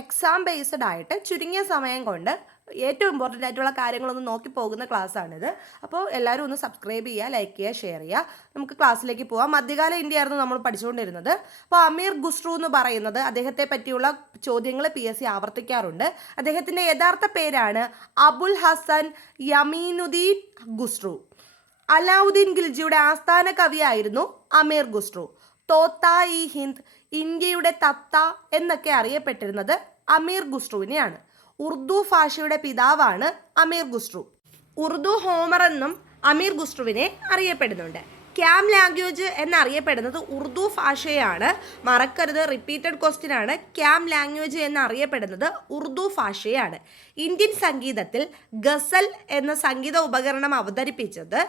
Exam based ആയിട്ട് ചുരുങ്ങിയ സമയം കൊണ്ട് ഏറ്റവും ഇമ്പോർട്ടൻ്റ് ആയിട്ടുള്ള കാര്യങ്ങളൊന്ന് നോക്കി പോകുന്ന ക്ലാസ്സാണിത്. അപ്പോൾ എല്ലാവരും ഒന്ന് സബ്സ്ക്രൈബ് ചെയ്യുക, ലൈക്ക് ചെയ്യുക, ഷെയർ ചെയ്യുക. നമുക്ക് ക്ലാസ്സിലേക്ക് പോവാം. മധ്യകാല ഇന്ത്യ ആയിരുന്നു നമ്മൾ പഠിച്ചുകൊണ്ടിരുന്നത്. അപ്പോൾ അമീർ ഖുസ്രു എന്ന് പറയുന്നത് അദ്ദേഹത്തെ പറ്റിയുള്ള ചോദ്യങ്ങൾ PSC ആവർത്തിക്കാറുണ്ട്. അദ്ദേഹത്തിൻ്റെ യഥാർത്ഥ പേരാണ് അബുൽ ഹസൻ യമീനുദ്ദീൻ ഖുസ്രു. അലാവുദ്ദീൻ ഖിൽജിയുടെ ആസ്ഥാന കവിയായിരുന്നു അമീർ ഖുസ്രു. തോത്ത ഇ ഹിന്ദ്, ഇന്ത്യയുടെ തത്ത എന്നൊക്കെ അറിയപ്പെട്ടിരുന്നത് അമീർ ഖുസ്രുവിനെയാണ്. ഉറുദു ഭാഷയുടെ പിതാവാണ് അമീർ ഖുസ്രു. ഉറുദു ഹോമർ എന്നും അമീർ ഖുസ്രുവിനെ അറിയപ്പെടുന്നുണ്ട്. ക്യാം ലാംഗ്വേജ് എന്നറിയപ്പെടുന്നത് ഉറുദു ഭാഷയാണ്. മറക്കരുത്, റിപ്പീറ്റഡ് ക്വസ്റ്റ്യൻ ആണ്. ക്യാം ലാംഗ്വേജ് എന്നറിയപ്പെടുന്നത് ഉറുദു ഭാഷയാണ്. ഇന്ത്യൻ സംഗീതത്തിൽ ഗസൽ എന്ന സംഗീത ഉപകരണം അവതരിപ്പിച്ചത്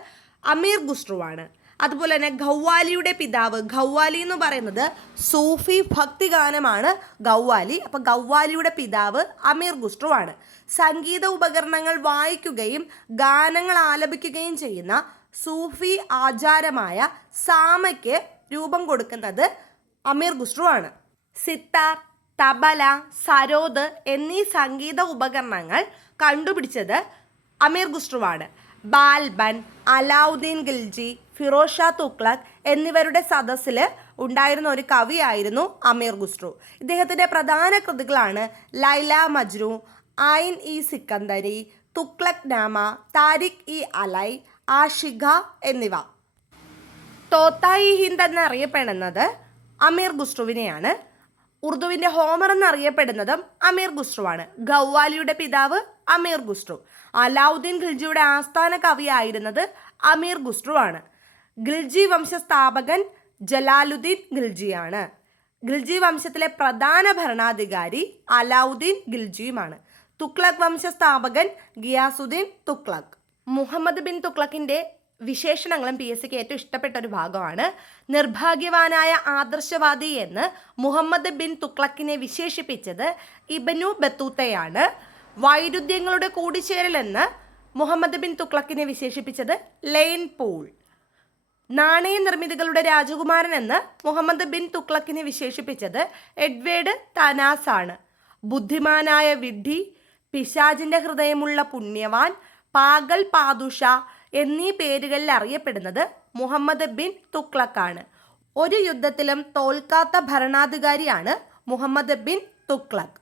അമീർ ഖുസ്രുവാണ്. അതുപോലെ തന്നെ ഖവ്വാലിയുടെ പിതാവ്, ഖവ്വാലി എന്ന് പറയുന്നത് സൂഫി ഭക്തിഗാനമാണ് ഖവ്വാലി. അപ്പോൾ ഖവ്വാലിയുടെ പിതാവ് അമീർ ഖുസ്രുവാണ്. സംഗീത ഉപകരണങ്ങൾ വായിക്കുകയും ഗാനങ്ങൾ ആലപിക്കുകയും ചെയ്യുന്ന സൂഫി ആചാരമായ സാമയ്ക്ക് രൂപം കൊടുക്കുന്നത് അമീർ ഖുസ്രുവാണ്. സിത്താർ, തബല, സരോദ് എന്നീ സംഗീത ഉപകരണങ്ങൾ കണ്ടുപിടിച്ചത് അമീർ ഖുസ്രുവാണ്. ബാൽബൻ, അലാവുദ്ദീൻ ഖിൽജി, ഫിറോസ് ഷാ തുഗ്ലക് എന്നിവരുടെ സദസ്സിൽ ഉണ്ടായിരുന്ന ഒരു കവിയായിരുന്നു അമീർ ഖുസ്രു. ഇദ്ദേഹത്തിൻ്റെ പ്രധാന കൃതികളാണ് ലൈല മജ്നു, ഐൻ ഇ സിക്കന്ദരി, തുഗ്ലക് നാമ, താരിഖ് ഇ അലൈ, ആഷിഖ എന്നിവ. തോത്ത ഇ ഹിന്ദ് എന്നറിയപ്പെടുന്നത് അമീർ ഖുസ്രുവിനെയാണ്. ഉറുദുവിൻ്റെ ഹോമർ എന്നറിയപ്പെടുന്നതും അമീർ ഖുസ്രുവാണ്. ഖവ്വാലിയുടെ പിതാവ് അമീർ ഖുസ്രു. അലാവുദ്ദീൻ ഖിൽജിയുടെ ആസ്ഥാന കവിയായിരുന്നത് അമീർ ഖുസ്രുവാണ്. ഖിൽജി വംശസ്ഥാപകൻ ജലാലുദ്ദീൻ ഖിൽജിയാണ്. ഖിൽജി വംശത്തിലെ പ്രധാന ഭരണാധികാരി അലാവുദ്ദീൻ ഖിൽജിയുമാണ്. തുഗ്ലക് വംശസ്ഥാപകൻ ഗിയാസുദ്ദീൻ തുഗ്ലക്. മുഹമ്മദ് ബിൻ തുഗ്ലക്കിൻ്റെ വിശേഷണങ്ങളും PSCക്ക് ഏറ്റവും ഇഷ്ടപ്പെട്ട ഒരു ഭാഗമാണ്. നിർഭാഗ്യവാനായ ആദർശവാദി എന്ന് മുഹമ്മദ് ബിൻ തുഗ്ലക്കിനെ വിശേഷിപ്പിച്ചത് ഇബ്നു ബത്തൂത്തയാണ്. വൈരുദ്ധ്യങ്ങളുടെ കൂടിച്ചേരൽ എന്ന് മുഹമ്മദ് ബിൻ തുഗ്ലക്കിനെ വിശേഷിപ്പിച്ചത് ലെയ്ൻ പൂൾ. നാണയ നിർമ്മിതികളുടെ രാജകുമാരൻ എന്ന് മുഹമ്മദ് ബിൻ തുഗ്ലക്കിനെ വിശേഷിപ്പിച്ചത് എഡ്വേർഡ് തനാസ് ആണ്. ബുദ്ധിമാനായ വിഡ്ഢി, പിശാചിൻ്റെ ഹൃദയമുള്ള പുണ്യവാൻ, പാഗൽ പാദുഷ എന്നീ പേരുകളിൽ അറിയപ്പെടുന്നത് മുഹമ്മദ് ബിൻ തുഗ്ലക്കാണ്. ഒരു യുദ്ധത്തിലും തോൽക്കാത്ത ഭരണാധികാരിയാണ് മുഹമ്മദ് ബിൻ തുഗ്ലക്.